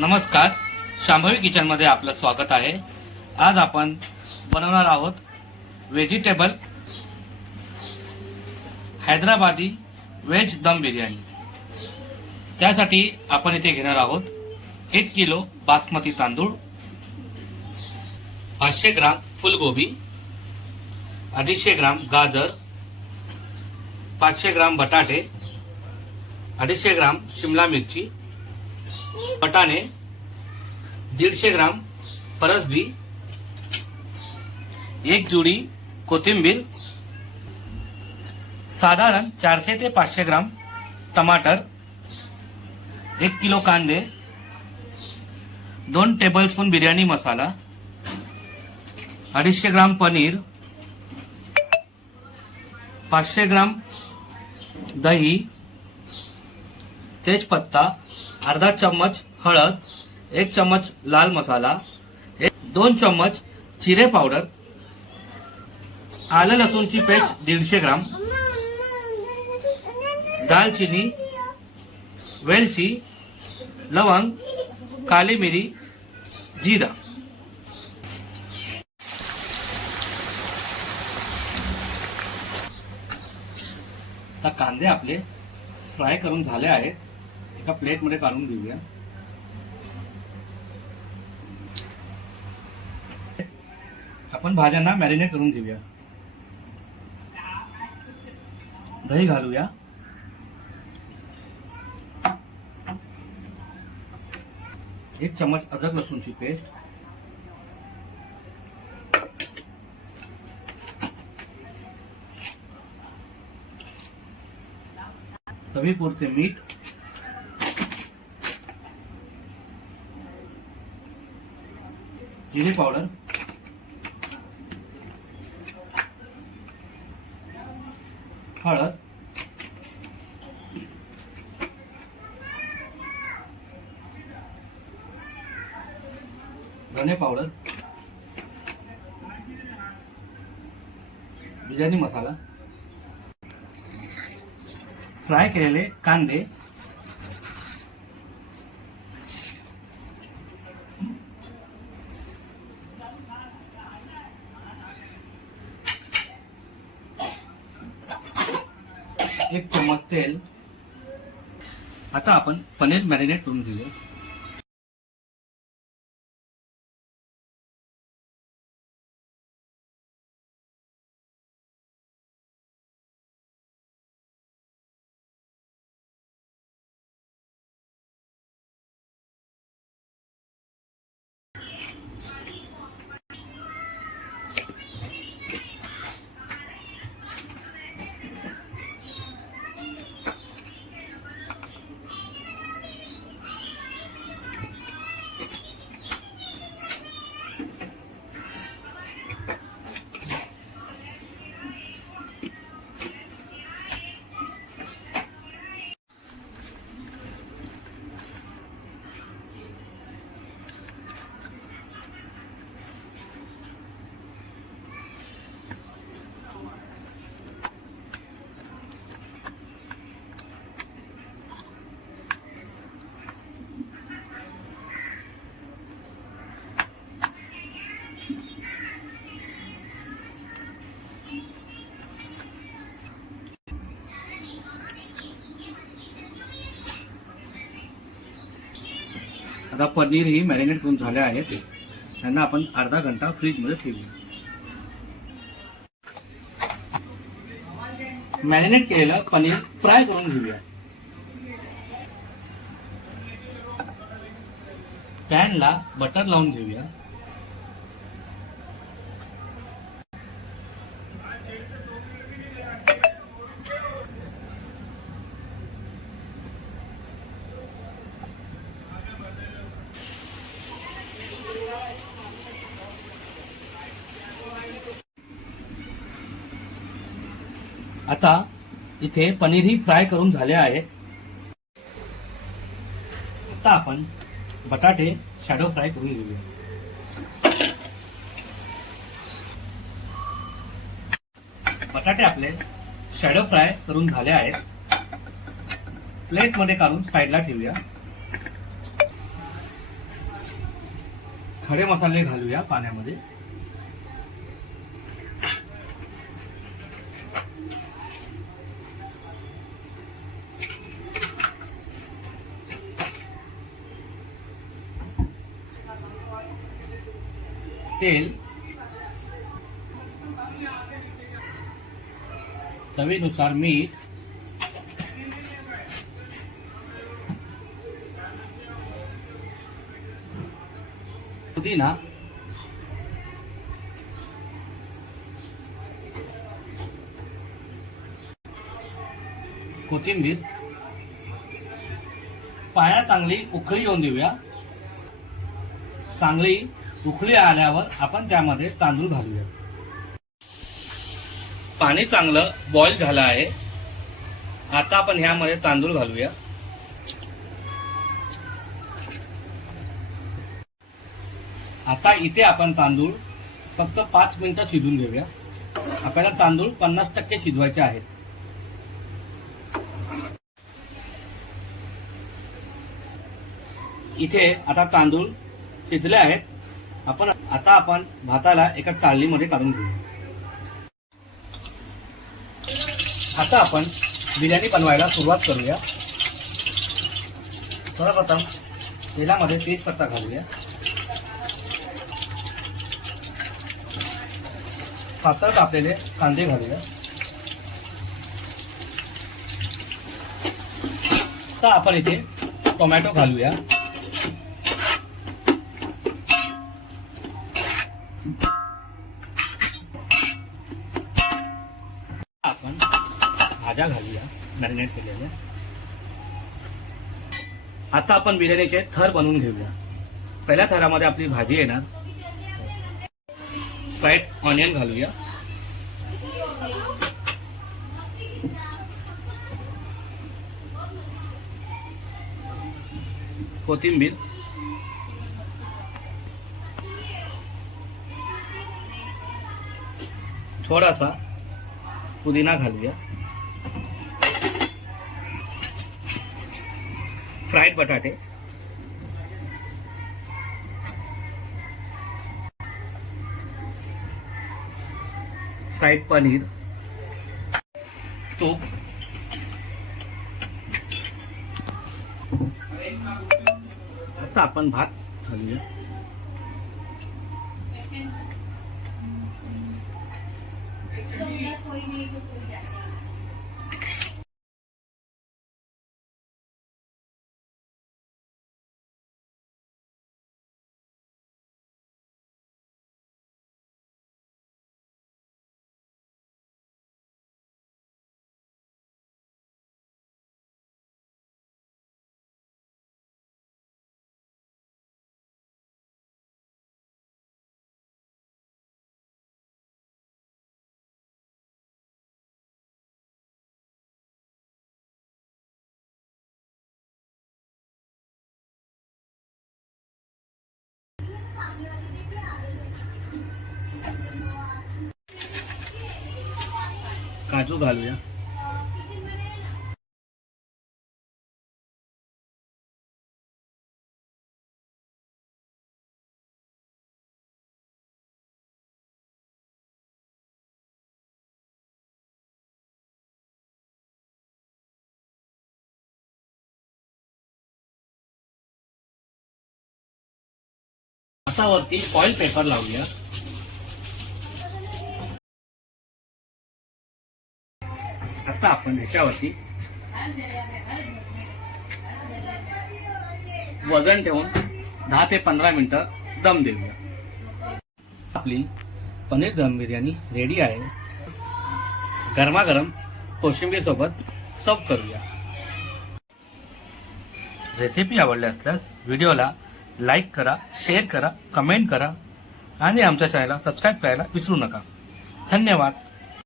नमस्कार, शांभवी किचनमध्ये आपलं स्वागत आहे। आज आपण बनवणार आहोत व्हेजिटेबल हैदराबादी व्हेज दम बिर्याणी। त्यासाठी आपण इथे घेणार आहोत 1 किलो बासमती तांदूळ, 500 ग्राम फुलगोबी, 250 ग्राम गाजर, 500 ग्राम बटाटे, 250 ग्राम शिमला मिरची, बटाणे, 150 ग्राम फरसबी, 1 जुडी कोथिंबीर, साधारण 400 ते 500 ग्राम टमाटर, 1 किलो कांदे, 2 टेबलस्पून बिर्याणी मसाला, 250 ग्राम पनीर, 500 ग्राम दही, तेजपत्ता, अर्धा चम्मच हळद, 1 चम्मच लाल मसाला, 2 चम्मच जिरे पावडर, आलं लसूणची पेस्ट 150 ग्राम, दालचिनी, वेलची, लवंग, काली मिरी, जिरा। आता कांदे आपले फ्राय करून झाले आहेत, एका प्लेट मध्ये काढून घेऊया। आपण भाज्यांना मॅरिनेट करून घेऊया। दही घालूया, एक चम्मच अदरक लसूणची पेस्ट, चवीपुरते मीठ, जिरे पावडर, हळद, धने पावडर, बिर्याणी मसाला, फ्राय केलेले कांदे, एक चम्मच तेल। आता आपण पनीर मॅरिनेट करून घेऊया। आता पनीर ही मॅरिनेट करून झाले आहेत, त्यांना आपण अर्धा घंटा फ्रीज मध्ये ठेवूया। मॅरिनेट केलेलं पनीर फ्राय करून घेऊया। पॅनला बटर लावून घेऊया। आता इथे पनीर ही फ्राय करून झाले आहेत। आता आपण बटाटे शॅडो फ्राय करून घेऊया। बटाटे आपले शॅडो फ्राय करून झाले आहेत। प्लेट मध्ये काढून साईडला ठेवूया। खडे मसाले घालूया पाण्यामध्ये. तेल, चवीनुसार मीठ, पुदिना, कोथिंबीर. पाण्यात चांगली उकळी येऊन देऊया. चांगली उकळी आल्यावर आपण त्यामध्ये तांदूळ घालूया. पाणी चांगलं बॉईल झालं आहे. आता आपण ह्यामध्ये तांदूळ घालूया. आता इथे आपण तांदूळ फक्त 5 मिनिटं शिजवून घेऊया. आपल्याला तांदूळ 50% शिजवायचे आहेत. इथे आता तांदूळ शिजले आहेत. आता आपण भाताला एका चाळणीमध्ये काढून घेऊ. आता आपण बिर्याणी बनवायला सुरुवात करूया. सर्वप्रथम तेलामध्ये तेजपत्ता घालूया. पातळ कापलेले कांदे घालूया. आता आपण इथे टोमॅटो घालूया. आपण भाज्या घालूया मॅरिनेट केलेल्या. आता आपण बिर्याणीचे थर बनवून घेऊया. पहिल्या थरामध्ये आपली भाजी येणार. फ्राईड ऑनियन घालूया. कोथिंबीर, थोडासा पुदिना घालूया. फ्राईड बटाटे, फ्राईड पनीर, तूप, आता आपण भात घालूया. काजू घालूया. आता वरती फॉइल पेपर लावूया. आता आपण ह्याच्यावरती वजन ठेवून 10 ते 15 मिनिटं दम देऊया. आपली पनीर दम बिर्याणी रेडी आहे. गरमागरम कोशिंबीर सोबत सर्व करूया. रेसिपी आवडली असल्यास व्हिडिओला लाईक करा, शेअर करा, कमेंट करा आणि आमच्या चॅनलला सबस्क्राईब करायला विसरू नका. धन्यवाद.